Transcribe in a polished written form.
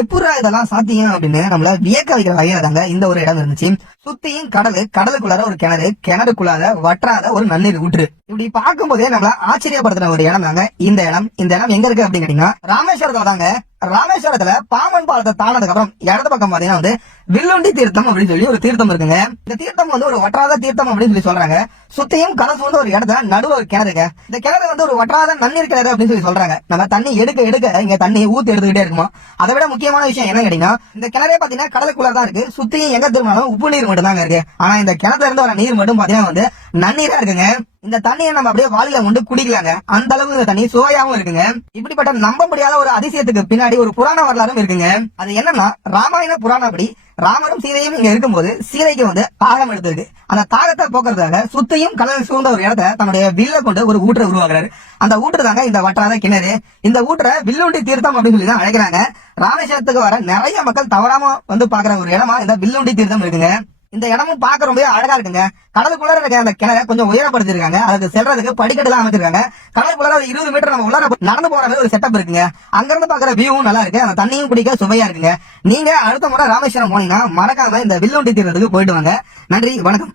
எப்படா இதெல்லாம் சாத்தியம் அப்படின்னு நம்மள வியக்க வைக்கிற வகையில தாங்க இந்த ஒரு இடம் இருந்துச்சு. சுத்தியும் கடலுக்குள்ளார ஒரு கிணறுக்குள்ளார வற்றாத ஒரு நன்னீர் ஊற்று. இப்படி பார்க்கும் போதே நம்மள ஆச்சரியப்படுத்தின ஒரு இடம் தாங்க இந்த இடம். இந்த இடம் எங்க இருக்கு அப்படின்னு கேட்டீங்கன்னா ராமேஸ்வரத்துல தாங்க. ராமேஸ்வரத்துல பாம்பன் பாலத்தை தாண்டதுக்கு அப்புறம் இடது பக்கம் பாத்தீங்கன்னா வந்து வில்லுண்டி தீர்த்தம் அப்படின்னு சொல்லி ஒரு தீர்த்தம் இருக்குங்க. இந்த தீர்த்தம் வந்து ஒரு வற்றாத தீர்த்தம் அப்படின்னு சொல்லி சொல்றாங்க. சுத்தியும் கடல் சூழ்ந்த ஒரு இடத்துல நடுவு ஒரு கிணறுங்க. இந்த கிணறு வந்து ஒரு வற்றாத நன்னீர் கிணறு அப்படின்னு சொல்லி சொல்றாங்க. நம்ம தண்ணி எடுக்க இங்க தண்ணி ஊத்தி எடுத்துக்கிட்டே இருக்குமா. அதை விட முக்கியமான விஷயம் என்ன கேட்டீங்கன்னா இந்த கிணறே பாத்தீங்கன்னா கடலுக்குள்ள தான் இருக்கு. சுத்தியும் எங்க திரும்பினாலும் உப்பு நீர் மட்டும் தாங்க இருக்கு. ஆனா இந்த கிணத்துல இருந்து வர நீர் மட்டும் பாத்தீங்கன்னா வந்து நன்னீரா இருக்குங்க. இந்த தண்ணியை நம்ம அப்படியே வாளில கொண்டு குடிக்கலாங்க. அந்த அளவுக்கு இந்த தண்ணி சுவையாவும் இருக்குங்க. இப்படிப்பட்ட நம்ப முடியாத ஒரு அதிசயத்துக்கு பின்னாடி ஒரு புராண வரலாறும் இருக்குங்க. அது என்னன்னா ராமாயண புராணப்படி ராமரும் சீதையும் இங்க இருக்கும்போது சீதைக்கு வந்து தாகம் எடுத்திருக்கு. அந்த தாகத்தை போக்குறதுக்காக சுத்தையும் கடல் சூழ்ந்த ஒரு இடத்த தன்னுடைய வில்ல கொண்டு ஒரு ஊற்றை உருவாக்குறாரு. அந்த ஊற்று தாங்க இந்த வற்றாத கிணறு. இந்த ஊற்றை வில்லுண்டி தீர்த்தம் அப்படின்னு சொல்லி தான் அழைக்கிறாங்க. ராமேஸ்வரத்துக்கு வர நிறைய மக்கள் தவறாம வந்து பாக்குற ஒரு இடமா இந்த வில்லுண்டி தீர்த்தம் இருக்குங்க. இந்த இடமும் பார்க்க ரொம்ப அழகா இருக்குங்க. கடலுக்குள்ள இருக்க அந்த கிணறை கொஞ்சம் உயரப்படுத்திருக்காங்க. அதுக்கு செல்றதுக்கு படிக்கட்டு தான் அமைச்சிருக்காங்க. கடலுக்குள்ள ஒரு 20 மீட்டர் நம்ம உள்ளார நடந்து போற மாதிரி ஒரு செட்டப் இருக்குங்க. அங்க இருந்து பாக்குற வியூவும் நல்லா இருக்கு. அந்த தண்ணியும் குடிக்க சுவையா இருக்குங்க. நீங்க அடுத்த முறை ராமேஸ்வரம் போனீங்கன்னா மறக்காம இந்த வில்லுண்டி தீர்த்தத்துக்கு போயிட்டு வாங்க. நன்றி, வணக்கம்.